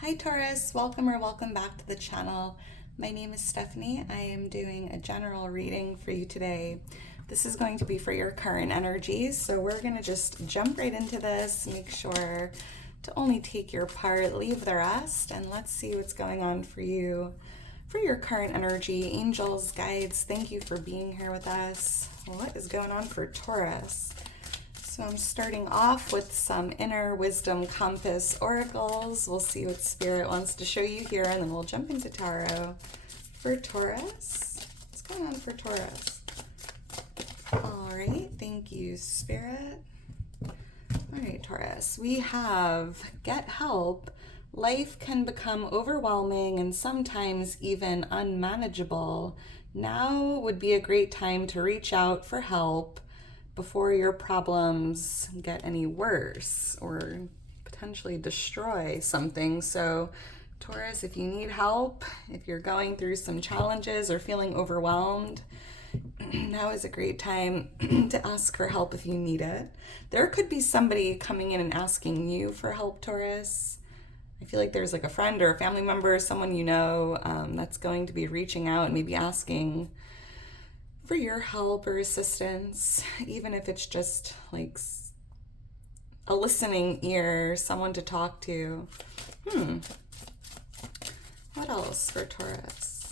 Hi Taurus, welcome or welcome back to the channel. My name is Stephanie. I am doing a general reading for you today. This is going to be for your current energies, so we're going to just jump right into this, make sure to only take your part, leave the rest, and let's see what's going on for you for your current energy. Angels, guides, thank you for being here with us. What is going on for Taurus? So I'm starting off with some inner wisdom compass oracles. We'll see what Spirit wants to show you here, and then we'll jump into tarot for Taurus. What's going on for Taurus? All right, thank you, Spirit. All right, Taurus, we have get help. Life can become overwhelming and sometimes even unmanageable. Now would be a great time to reach out for help before your problems get any worse or potentially destroy something. So Taurus, if you need help, if you're going through some challenges or feeling overwhelmed, now is a great time to ask for help if you need it. There could be somebody coming in and asking you for help, Taurus. I feel like there's like a friend or a family member, someone you know, that's going to be reaching out and maybe asking for your help or assistance, even if it's just like a listening ear, someone to talk to. What else for Taurus?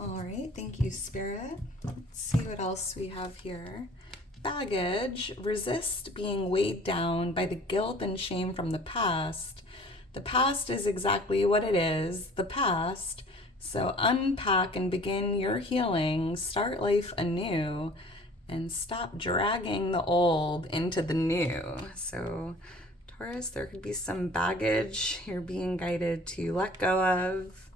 All right, thank you, Spirit. Let's see what else we have here. Baggage, resist being weighed down by the guilt and shame from the past. The past is exactly what it is, the past. So unpack and begin your healing, start life anew, and stop dragging the old into the new. So Taurus, there could be some baggage you're being guided to let go of.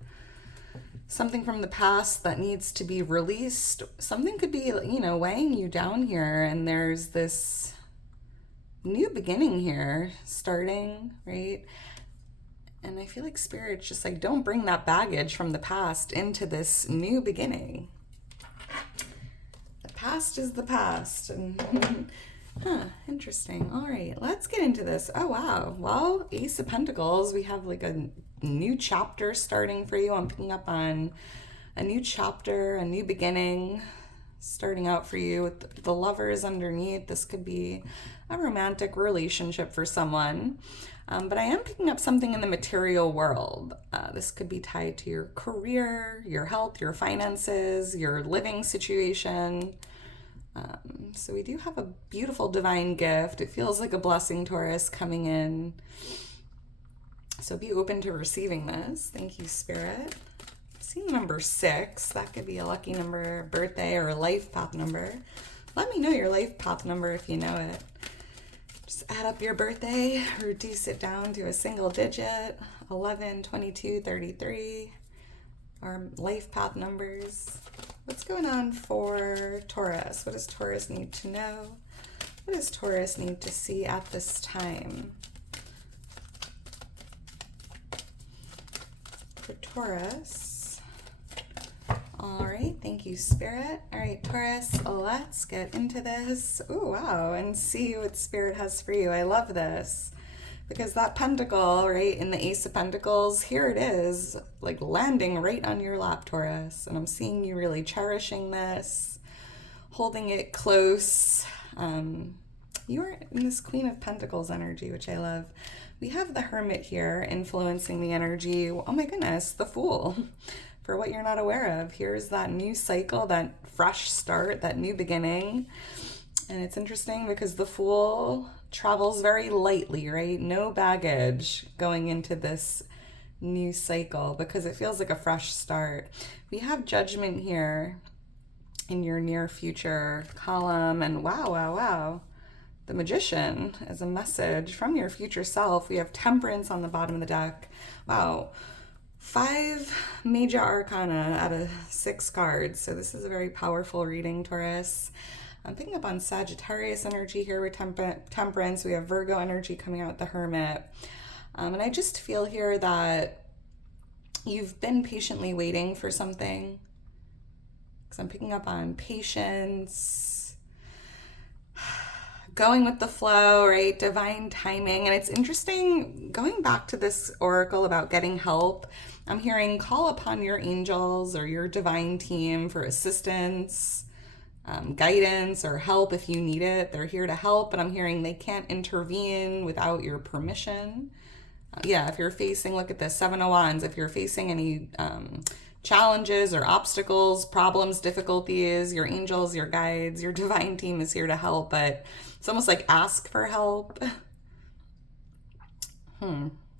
Something from the past that needs to be released. Something could be, weighing you down here, and there's this new beginning here starting, right? And I feel like Spirit's just like, don't bring that baggage from the past into this new beginning. The past is the past. And interesting. All right, let's get into this. Oh, wow. Well, Ace of Pentacles, we have like a new chapter starting for you. I'm picking up on a new chapter, a new beginning starting out for you with the Lovers underneath. This could be a romantic relationship for someone. But I am picking up something in the material world. This could be tied to your career, your health, your finances, your living situation. So we do have a beautiful divine gift. It feels like a blessing, Taurus, coming in. So be open to receiving this. Thank you, Spirit. See number 6. That could be a lucky number, birthday, or a life path number. Let me know your life path number if you know it. Just add up your birthday, reduce it down to a single digit, 11, 22, 33, our life path numbers. What's going on for Taurus? What does Taurus need to know? What does Taurus need to see at this time? For Taurus. All right, thank you, Spirit. All right, Taurus, let's get into this. Oh, wow, and see what Spirit has for you. I love this because that pentacle, right, in the Ace of Pentacles, here it is, like landing right on your lap, Taurus. And I'm seeing you really cherishing this, holding it close. You are in this Queen of Pentacles energy, which I love. We have the Hermit here influencing the energy. Oh my goodness, the Fool. For what you're not aware of, here's that new cycle, that fresh start, that new beginning. And it's interesting because the Fool travels very lightly, right? No baggage going into this new cycle because it feels like a fresh start. We have Judgment here in your near future column, and wow. The Magician as a message from your future self. We have Temperance on the bottom of the deck. Wow. 5 major arcana out of 6 cards. So this is a very powerful reading, Taurus. I'm picking up on Sagittarius energy here with Temperance. We have Virgo energy coming out with the Hermit. And I just feel here that you've been patiently waiting for something. Because I'm picking up on patience, going with the flow, right? Divine timing. And it's interesting going back to this oracle about getting help. I'm hearing call upon your angels or your divine team for assistance, guidance, or help if you need it. They're here to help, but I'm hearing they can't intervene without your permission. Yeah, if you're facing, look at this, Seven of Wands, if you're facing any challenges or obstacles, problems, difficulties, your angels, your guides, your divine team is here to help, but it's almost like ask for help.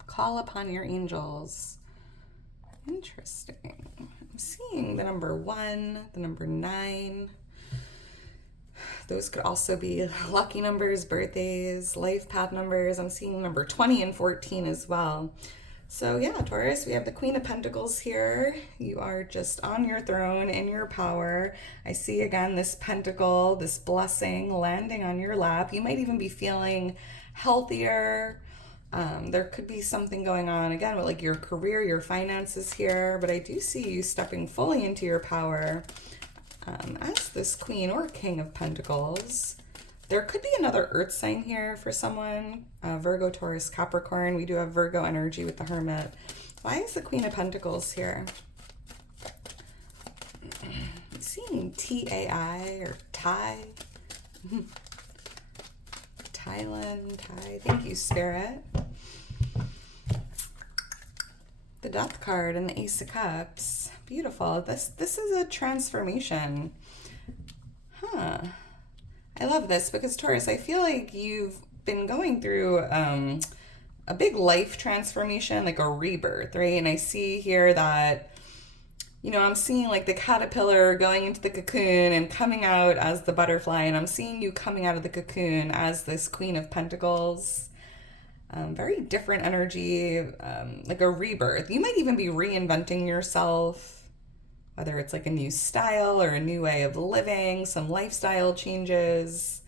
Call upon your angels. Interesting. I'm seeing the number 1, the number 9. Those could also be lucky numbers, birthdays, life path numbers. I'm seeing number 20 and 14 as well. So yeah, Taurus, we have the Queen of Pentacles here. You are just on your throne, in your power. I see again this pentacle, this blessing landing on your lap. You might even be feeling healthier. There could be something going on again with like your career, your finances here, but I do see you stepping fully into your power as this Queen or King of Pentacles. There could be another earth sign here for someone, Virgo, Taurus, Capricorn. We do have Virgo energy with the Hermit. Why is the Queen of Pentacles here? I'm seeing T-A-I or Thai. Thailand, Thai. Thank you, Spirit. The Death card and the Ace of Cups. Beautiful. This is a transformation. I love this because, Taurus, I feel like you've been going through a big life transformation, like a rebirth, right? And I see here that, you know, I'm seeing like the caterpillar going into the cocoon and coming out as the butterfly, and I'm seeing you coming out of the cocoon as this Queen of Pentacles. Very different energy, like a rebirth. You might even be reinventing yourself, whether it's like a new style or a new way of living, some lifestyle changes.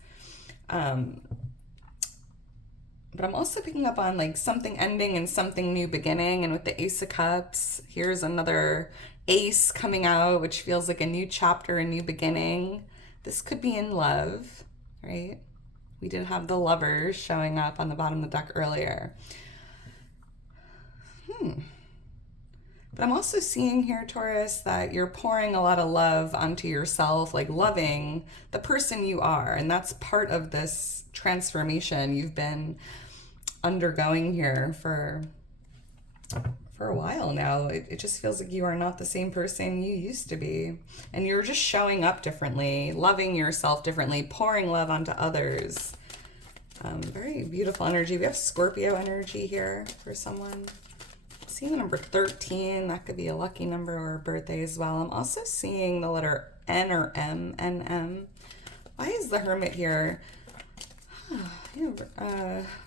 But I'm also picking up on like something ending and something new beginning. And with the Ace of Cups, here's another ace coming out, which feels like a new chapter, a new beginning. This could be in love, right? We did have the Lovers showing up on the bottom of the deck earlier. But I'm also seeing here, Taurus, that you're pouring a lot of love onto yourself, like loving the person you are. And that's part of this transformation you've been undergoing here for a while now. It just feels like you are not the same person you used to be. And you're just showing up differently, loving yourself differently, pouring love onto others. Very beautiful energy. We have Scorpio energy here for someone. Seeing the number 13, that could be a lucky number or a birthday as well. I'm also seeing the letter N or M, NM. Why is the Hermit here?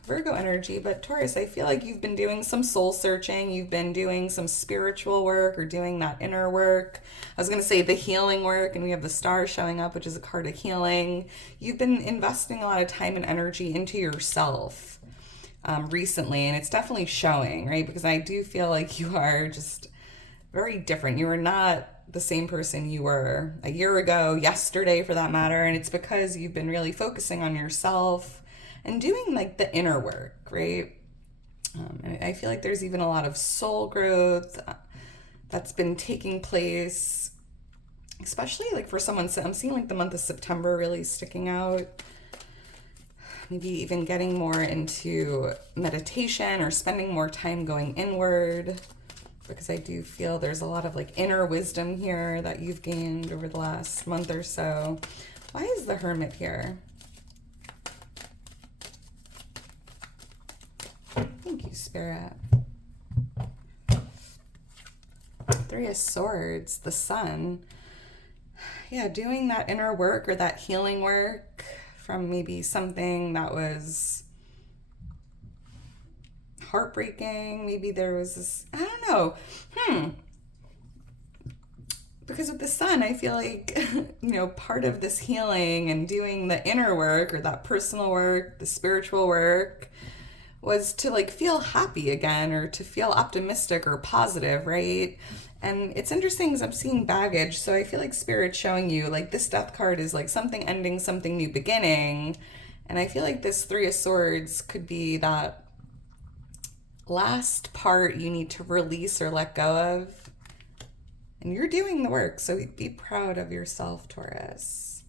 Virgo energy, but Taurus, I feel like you've been doing some soul searching. You've been doing some spiritual work or doing that inner work. I was going to say the healing work, and we have the Star showing up, which is a card of healing. You've been investing a lot of time and energy into yourself recently, and it's definitely showing, right? Because I do feel like you are just very different. You are not the same person you were a year ago, yesterday for that matter, and it's because you've been really focusing on yourself and doing like the inner work, right? And I feel like there's even a lot of soul growth that's been taking place, especially like for someone. I'm seeing like the month of September really sticking out. Maybe even getting more into meditation or spending more time going inward, because I do feel there's a lot of like inner wisdom here that you've gained over the last month or so. Why is the Hermit here? Thank you, Spirit. Three of Swords, the Sun. Yeah, doing that inner work or that healing work from maybe something that was heartbreaking. Maybe there was this, I don't know. Because with the Sun, I feel like, you know, part of this healing and doing the inner work or that personal work, the spiritual work, was to like feel happy again or to feel optimistic or positive, right? And it's interesting because I'm seeing baggage. So I feel like Spirit's showing you like this Death card is like something ending, something new beginning. And I feel like this Three of Swords could be that last part you need to release or let go of. And you're doing the work, so be proud of yourself, Taurus.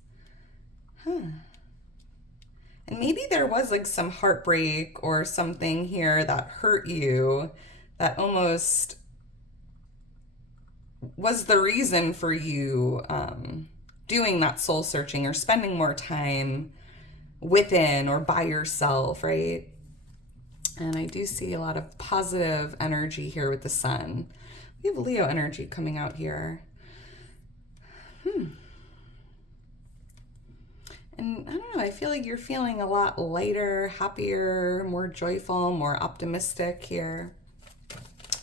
And maybe there was like some heartbreak or something here that hurt you, that almost was the reason for you doing that soul searching or spending more time within or by yourself, right? And I do see a lot of positive energy here with the sun. We have Leo energy coming out here. And I don't know, I feel like you're feeling a lot lighter, happier, more joyful, more optimistic here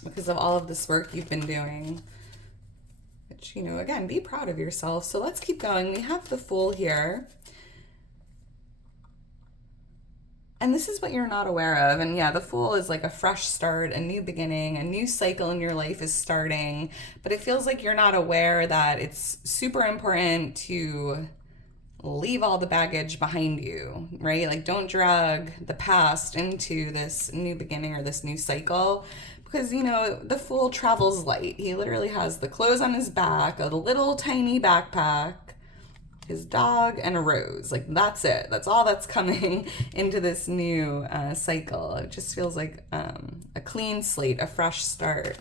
because of all of this work you've been doing. Which, you know, again, be proud of yourself. So let's keep going. We have the Fool here. And this is what you're not aware of. And yeah, the Fool is like a fresh start, a new beginning, a new cycle in your life is starting. But it feels like you're not aware that it's super important to leave all the baggage behind you, right? Like, don't drag the past into this new beginning or this new cycle, because, you know, the Fool travels light. He literally has the clothes on his back, a little tiny backpack, his dog, and a rose. Like, that's it. That's all that's coming into this new cycle. It just feels like a clean slate, a fresh start.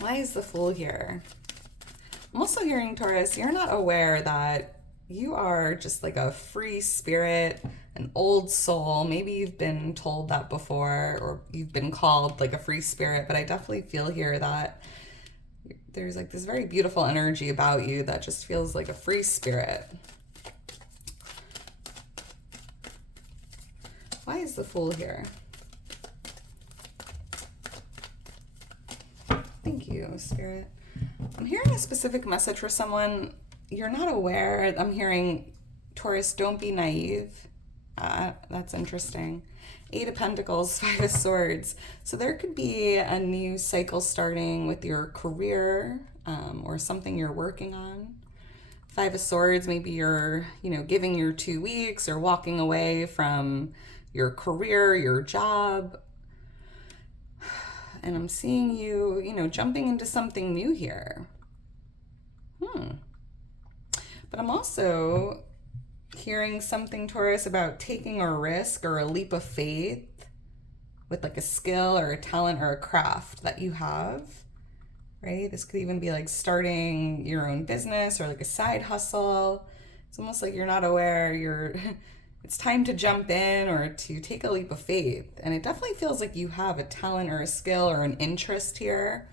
Why is the Fool here? I'm also hearing, Taurus, you're not aware that you are just like a free spirit, an old soul. Maybe you've been told that before, or you've been called like a free spirit, but I definitely feel here that there's like this very beautiful energy about you that just feels like a free spirit. Why is the Fool here? Thank you, Spirit. I'm hearing a specific message for someone. You're not aware. I'm hearing, Taurus, don't be naive. That's interesting. 8 of Pentacles, 5 of Swords. So there could be a new cycle starting with your career or something you're working on. 5 of Swords, maybe you're, you know, giving your 2 weeks or walking away from your career, your job. And I'm seeing you, you know, jumping into something new here. But I'm also hearing something, Taurus, about taking a risk or a leap of faith with like a skill or a talent or a craft that you have, right? This could even be like starting your own business or like a side hustle. It's almost like you're not aware it's time to jump in or to take a leap of faith. And it definitely feels like you have a talent or a skill or an interest here.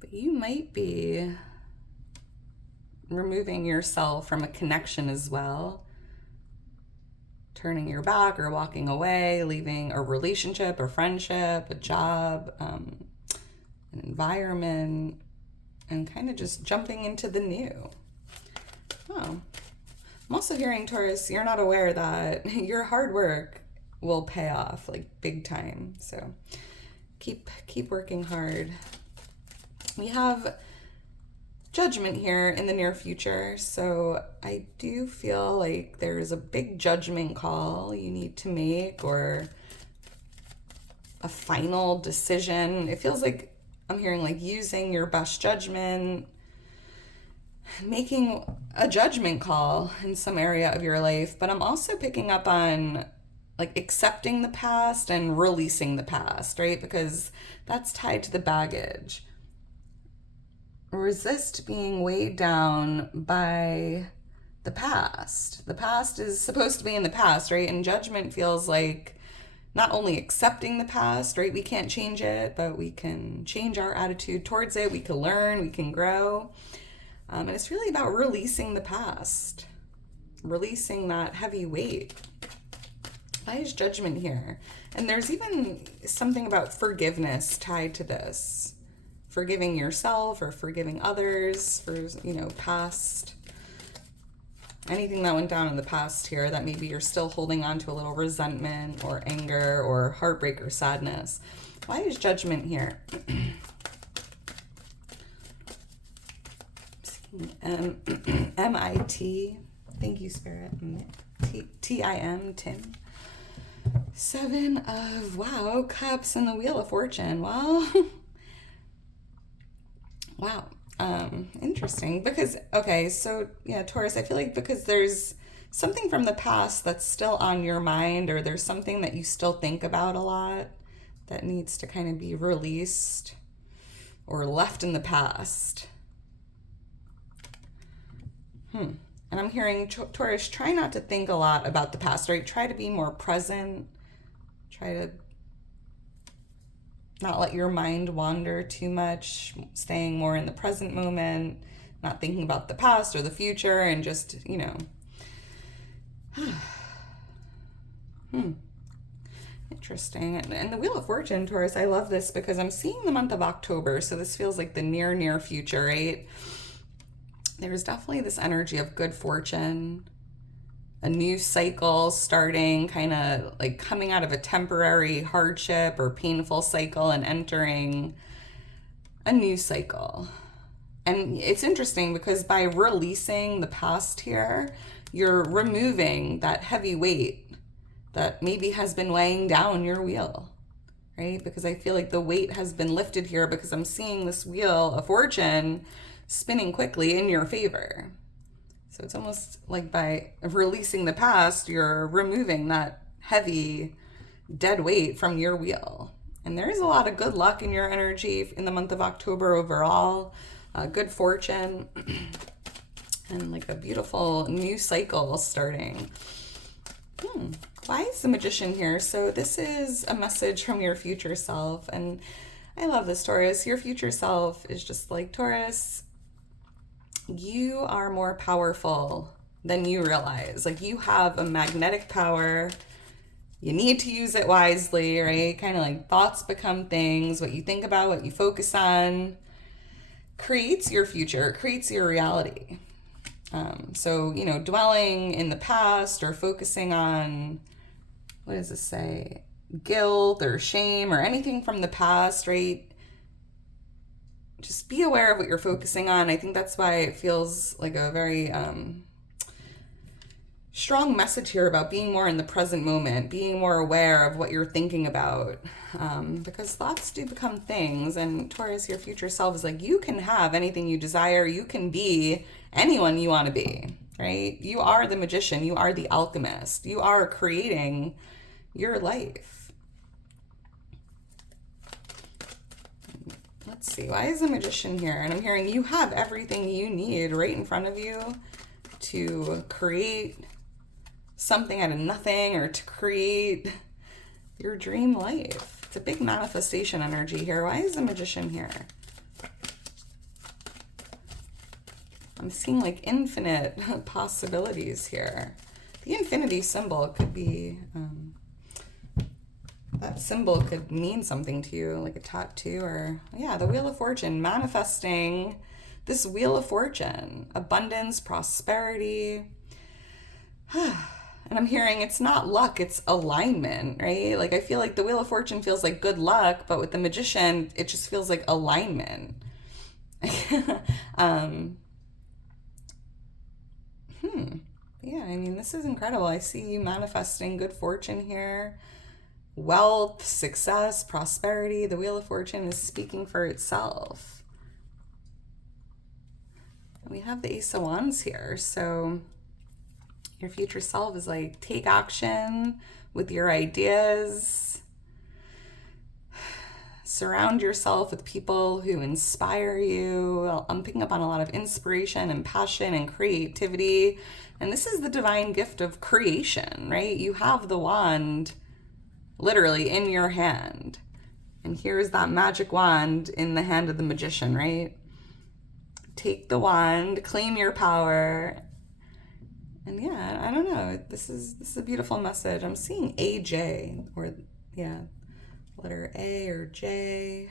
But you might be removing yourself from a connection as well. Turning your back or walking away, leaving a relationship, a friendship, a job, an environment, and kind of just jumping into the new. I'm also hearing, Taurus, you're not aware that your hard work will pay off like big time. So keep working hard. We have Judgment here in the near future. So I do feel like there's a big judgment call you need to make, or a final decision. It feels like I'm hearing like using your best judgment, making a judgment call in some area of your life. But I'm also picking up on like accepting the past and releasing the past, right? Because that's tied to the baggage. Resist being weighed down by the past. The past is supposed to be in the past, right? And judgment feels like not only accepting the past, right? We can't change it, but we can change our attitude towards it. We can learn, we can grow. And it's really about releasing the past, releasing that heavy weight. Why is Judgment here? And there's even something about forgiveness tied to this. Forgiving yourself or forgiving others for, you know, past, anything that went down in the past here that maybe you're still holding on to a little resentment or anger or heartbreak or sadness. Why is Judgment here? MIT. Thank you, Spirit. TIM, Tim. 7 of, wow, Cups and the Wheel of Fortune. Well, wow. Interesting. Because, okay, so, yeah, Taurus, I feel like because there's something from the past that's still on your mind, or there's something that you still think about a lot that needs to kind of be released or left in the past. And I'm hearing, Taurus, try not to think a lot about the past, right? Try to be more present. Try to not let your mind wander too much, staying more in the present moment, not thinking about the past or the future, and just, Interesting. And the Wheel of Fortune, Taurus, I love this because I'm seeing the month of October, so this feels like the near future, right? There's definitely this energy of good fortune, a new cycle starting, kind of like coming out of a temporary hardship or painful cycle and entering a new cycle. And it's interesting because by releasing the past here, you're removing that heavy weight that maybe has been weighing down your wheel, right? Because I feel like the weight has been lifted here because I'm seeing this Wheel of Fortune spinning quickly in your favor. So it's almost like by releasing the past, you're removing that heavy, dead weight from your wheel. And there is a lot of good luck in your energy in the month of October overall, good fortune, and like a beautiful new cycle starting. Why is the Magician here? So this is a message from your future self. And I love this, Taurus. Your future self is just like, Taurus, you are more powerful than you realize. Like, you have a magnetic power. You need to use it wisely, right? Kind of like thoughts become things. What you think about, what you focus on creates your future, creates your reality. So, dwelling in the past or focusing on, what does this say? Guilt or shame or anything from the past, right? Just be aware of what you're focusing on. I think that's why it feels like a very strong message here about being more in the present moment, being more aware of what you're thinking about, because thoughts do become things. And Taurus, your future self is like, you can have anything you desire. You can be anyone you want to be, right? You are the magician. You are the alchemist. You are creating your life. Let's see, why is the Magician here? And I'm hearing you have everything you need right in front of you to create something out of nothing, or to create your dream life. It's a big manifestation energy here. Why is the Magician here? I'm seeing like infinite possibilities here. The infinity symbol could be, that symbol could mean something to you, like a tattoo, or, yeah, the Wheel of Fortune, manifesting this Wheel of Fortune, abundance, prosperity. And I'm hearing it's not luck, it's alignment, right? Like, I feel like the Wheel of Fortune feels like good luck, but with the Magician, it just feels like alignment. Yeah, I mean, this is incredible. I see you manifesting good fortune here. Wealth, success, prosperity. The Wheel of Fortune is speaking for itself. We have the Ace of Wands here. So your future self is like, take action with your ideas. Surround yourself with people who inspire you. I'm picking up on a lot of inspiration and passion and creativity. And this is the divine gift of creation, right? You have the wand literally in your hand. And here's that magic wand in the hand of the Magician, right? Take the wand, claim your power. And yeah, I don't know. This is a beautiful message. I'm seeing AJ, or yeah, letter A or J.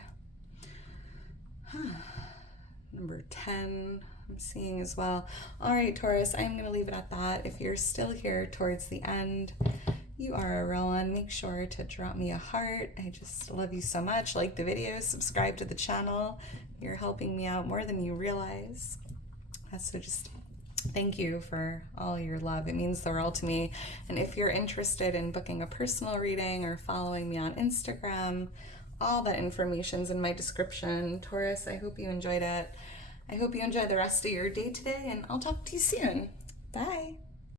Number 10, I'm seeing as well. All right, Taurus, I'm going to leave it at that. If you're still here towards the end, you are a real one. Make sure to drop me a heart. I just love you so much. Like the video, subscribe to the channel. You're helping me out more than you realize. So just thank you for all your love. It means the world to me. And if you're interested in booking a personal reading or following me on Instagram, all that information's in my description. Taurus, I hope you enjoyed it. I hope you enjoy the rest of your day today, and I'll talk to you soon. Bye.